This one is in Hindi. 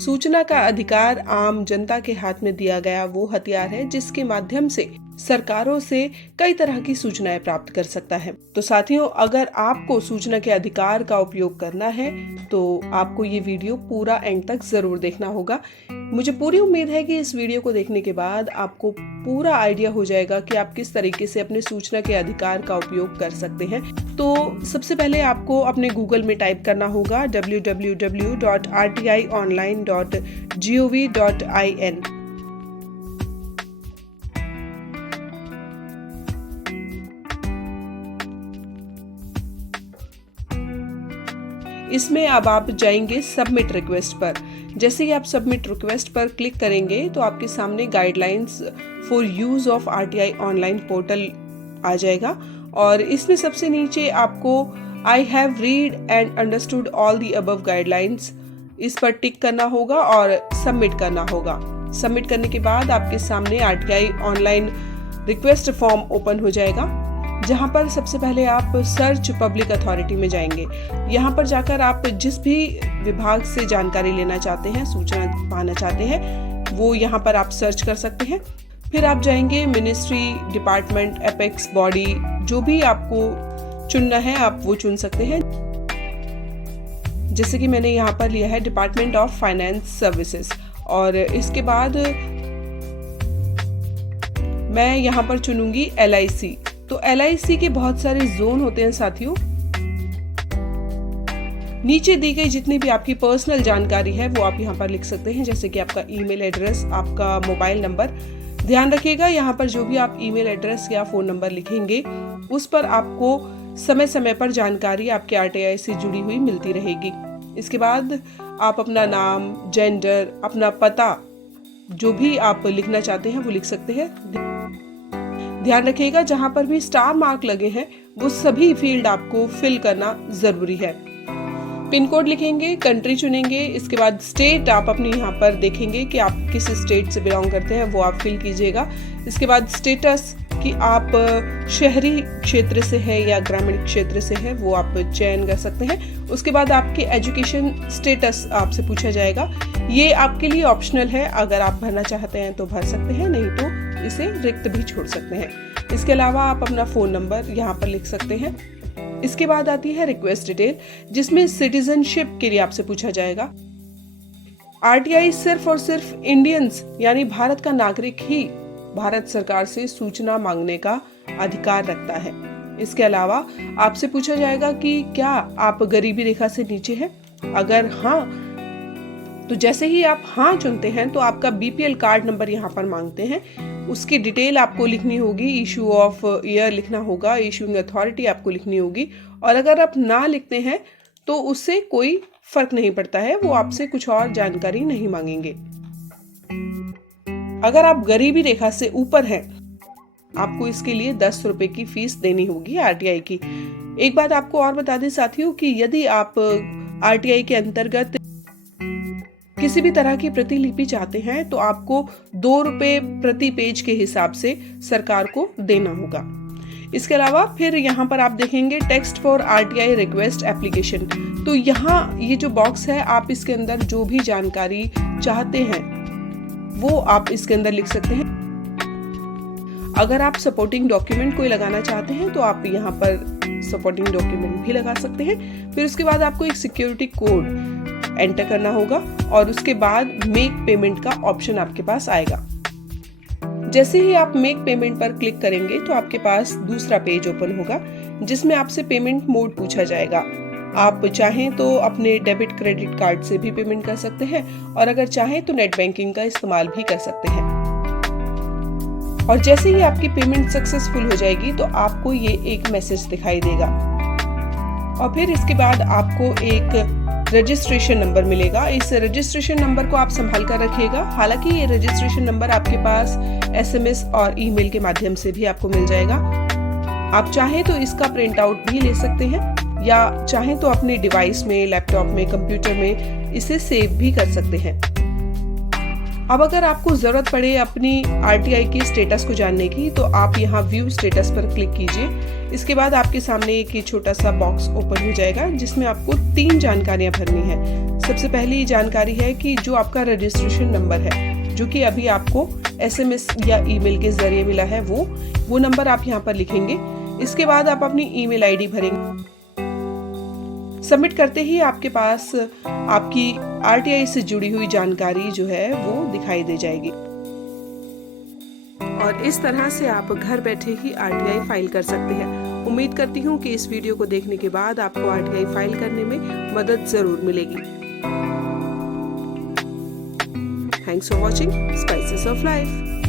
सूचना का अधिकार आम जनता के हाथ में दिया गया वो हथियार है जिसके माध्यम से सरकारों से कई तरह की सूचनाएं प्राप्त कर सकता है। तो साथियों, अगर आपको सूचना के अधिकार का उपयोग करना है तो आपको ये वीडियो पूरा एंड तक जरूर देखना होगा। मुझे पूरी उम्मीद है कि इस वीडियो को देखने के बाद आपको पूरा आइडिया हो जाएगा कि आप किस तरीके से अपने सूचना के अधिकार का उपयोग कर सकते हैं। तो सबसे पहले आपको अपने गूगल में टाइप करना होगा www.rtionline.gov.in। इसमें अब आप जाएंगे सबमिट रिक्वेस्ट पर। जैसे ही आप सबमिट रिक्वेस्ट पर क्लिक करेंगे तो आपके सामने guidelines for use of RTI online portal आ जाएगा और इसमें सबसे नीचे आपको I have read and understood all the above guidelines, इस पर टिक करना होगा और सबमिट करना होगा। सबमिट करने के बाद आपके सामने RTI online request form open हो जाएगा, जहां पर सबसे पहले आप सर्च पब्लिक अथॉरिटी में जाएंगे। यहां पर जाकर आप जिस भी विभाग से जानकारी लेना चाहते हैं, सूचना पाना चाहते हैं, वो यहां पर आप सर्च कर सकते हैं। फिर आप जाएंगे मिनिस्ट्री, डिपार्टमेंट, एपेक्स बॉडी, जो भी आपको चुनना है आप वो चुन सकते हैं। जैसे कि मैंने यहाँ पर लिया है डिपार्टमेंट ऑफ फाइनेंस सर्विसेज और इसके बाद मैं यहाँ पर चुनूंगी LIC। तो LIC के बहुत सारे जोन होते हैं साथियों। नीचे दी गई जितनी भी आपकी पर्सनल जानकारी है वो आप यहाँ पर लिख सकते हैं, जैसे कि आपका ईमेल एड्रेस, आपका मोबाइल नंबर। ध्यान रखिएगा यहाँ पर जो भी आप ईमेल एड्रेस या फोन नंबर लिखेंगे उस पर आपको समय समय पर जानकारी आपके आरटीआई से जुड़ी हुई मिलती रहेगी। इसके बाद आप अपना नाम, जेंडर, अपना पता, जो भी आप लिखना चाहते हैं वो लिख सकते हैं। ध्यान रखिएगा जहां पर भी स्टार मार्क लगे हैं वो सभी फील्ड आपको फिल करना जरूरी है। पिन कोड लिखेंगे, कंट्री चुनेंगे, इसके बाद स्टेट आप अपनी यहाँ पर देखेंगे कि आप किस स्टेट से बिलोंग करते हैं वो आप फिल कीजिएगा। इसके बाद स्टेटस कि आप शहरी क्षेत्र से है या ग्रामीण क्षेत्र से है वो आप चयन कर सकते हैं। उसके बाद आपके एजुकेशन स्टेटस आपसे पूछा जाएगा। ये आपके लिए ऑप्शनल है, अगर आप भरना चाहते हैं तो भर सकते हैं, नहीं तो इसे रिक्त भी छोड़ सकते हैं। इसके अलावा आप अपना फोन नंबर यहाँ पर लिख सकते हैं। इसके बाद आती है रिक्वेस्ट डिटेल, जिसमें सिटीजनशिप के लिए आपसे पूछा जाएगा। आरटीआई सिर्फ और सिर्फ इंडियंस यानी भारत का नागरिक ही भारत सरकार से सूचना मांगने का अधिकार रखता है। इसके अलावा आपसे पूछा जाएगा कि क्या आप गरीबी रेखा से नीचे हैं। अगर हाँ, तो जैसे ही आप हाँ चुनते हैं तो आपका BPL कार्ड नंबर यहाँ पर मांगते हैं, उसकी डिटेल आपको लिखनी होगी, इशू ऑफ ईयर लिखना होगा, इशूइंग अथॉरिटी आपको लिखनी होगी। और अगर आप ना लिखते हैं तो उससे कोई फर्क नहीं पड़ता है, वो आपसे कुछ और जानकारी नहीं मांगेंगे। अगर आप गरीबी रेखा से ऊपर हैं, आपको इसके लिए 10 रुपए की फीस देनी होगी आरटीआई की। एक बात आपको और बता दें साथियों कि यदि आप आरटीआई के अंतर्गत किसी भी तरह की प्रतिलिपि चाहते हैं तो आपको 2 रुपए प्रति पेज के हिसाब से सरकार को देना होगा। इसके अलावा फिर यहाँ पर आप देखेंगे text for RTI request application. तो यहाँ ये जो बॉक्स है, आप इसके अंदर जो भी जानकारी चाहते हैं वो आप इसके अंदर लिख सकते हैं। अगर आप सपोर्टिंग डॉक्यूमेंट कोई लगाना चाहते हैं तो आप यहाँ पर सपोर्टिंग डॉक्यूमेंट भी लगा सकते हैं। फिर उसके बाद आपको एक सिक्योरिटी कोड एंटर करना होगा और उसके बाद मेक पेमेंट का ऑप्शन आपके पास आएगा। जैसे ही आप मेक पेमेंट पर क्लिक करेंगे तो आपके पास दूसरा पेज ओपन होगा, जिसमें आपसे पेमेंट मोड पूछा जाएगा। आप चाहें तो अपने डेबिट क्रेडिट कार्ड से भी पेमेंट कर सकते हैं और अगर चाहें तो नेट बैंकिंग का इस्तेमाल भी कर सकते हैं। और जैसे ही आपकी पेमेंट सक्सेसफुल हो जाएगी तो आपको ये एक मैसेज दिखाई देगा और फिर इसके बाद आपको एक रजिस्ट्रेशन नंबर मिलेगा। इस रजिस्ट्रेशन नंबर को आप संभाल कर रखिएगा। हालांकि ये रजिस्ट्रेशन नंबर आपके पास SMS और ईमेल के माध्यम से भी आपको मिल जाएगा। आप चाहें तो इसका प्रिंट आउट भी ले सकते हैं या चाहें तो अपने डिवाइस में, लैपटॉप में, कंप्यूटर में इसे सेव भी कर सकते हैं। अब अगर आपको ज़रूरत पड़े अपनी आरटीआई के स्टेटस को जानने की, तो आप यहाँ व्यू स्टेटस पर क्लिक कीजिए। इसके बाद आपके सामने एक छोटा सा बॉक्स ओपन हो जाएगा जिसमें आपको 3 जानकारियाँ भरनी है। सबसे पहली जानकारी है कि जो आपका रजिस्ट्रेशन नंबर है, जो कि अभी आपको SMS या ईमेल के जरिए मिला है, वो नंबर आप यहाँ पर लिखेंगे। इसके बाद आप अपनी ईमेल आईडी भरेंगे। सबमिट करते ही आपके पास आपकी आरटीआई से जुड़ी हुई जानकारी जो है वो दिखाई दे जाएगी और इस तरह से आप घर बैठे ही आरटीआई फाइल कर सकते हैं। उम्मीद करती हूँ कि इस वीडियो को देखने के बाद आपको आरटीआई फाइल करने में मदद जरूर मिलेगी। Thanks for watching spices of life.